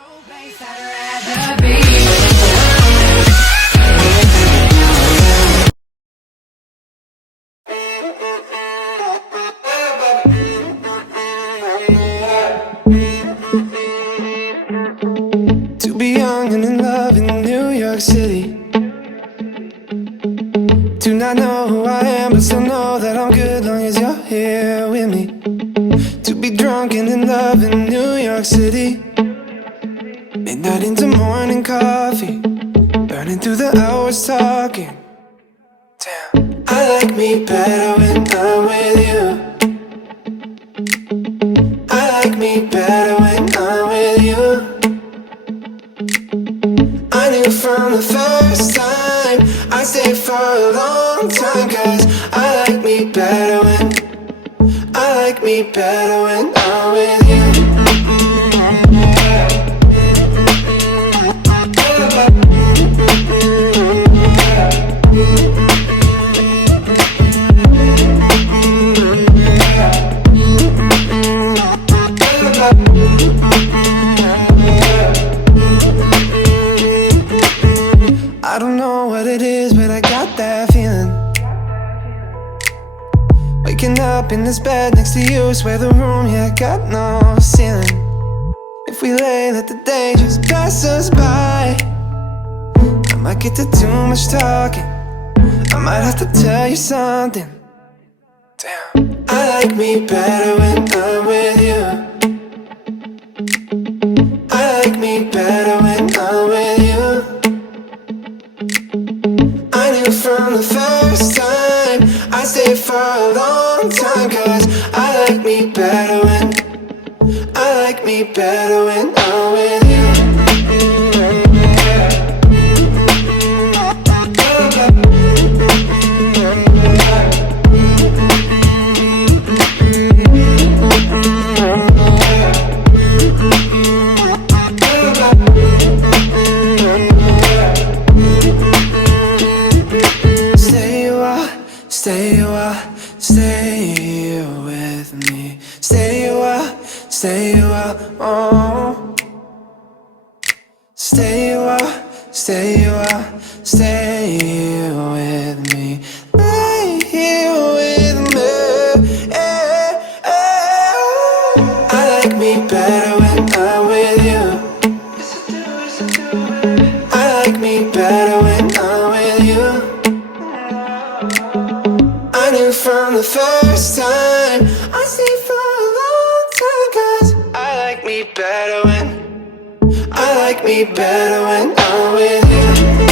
To be young and in love in New York City. Do not know who I am, but still know that I'm good long as you're here with me. To be drunk and in love in New York City. Midnight into morning coffee, burning through the hours talking. Damn, I like me better when I'm with you. I like me better when I'm with you. I knew from the first time I'd stay for a long time, 'cause I like me better when I'm with you. I don't know what it is, but I got that feeling. Waking up in this bed next to you, swear the room, yeah, got no ceiling. If we lay, let the day just pass us by. I might get to too much talking, I might have to tell you something. Damn, I like me better when I'm with you. I like me better when I'm with you. I knew from the first time I'd stay for a long time, 'cause I like me better when I'm with you. Stay with me. Stay a while, oh. Stay a while, stay with me. Lay here with me. I like me better when I'm with you. I like me better when I'm with you. I knew from the first time I stay for a long time, 'cause I like me better when I'm with you.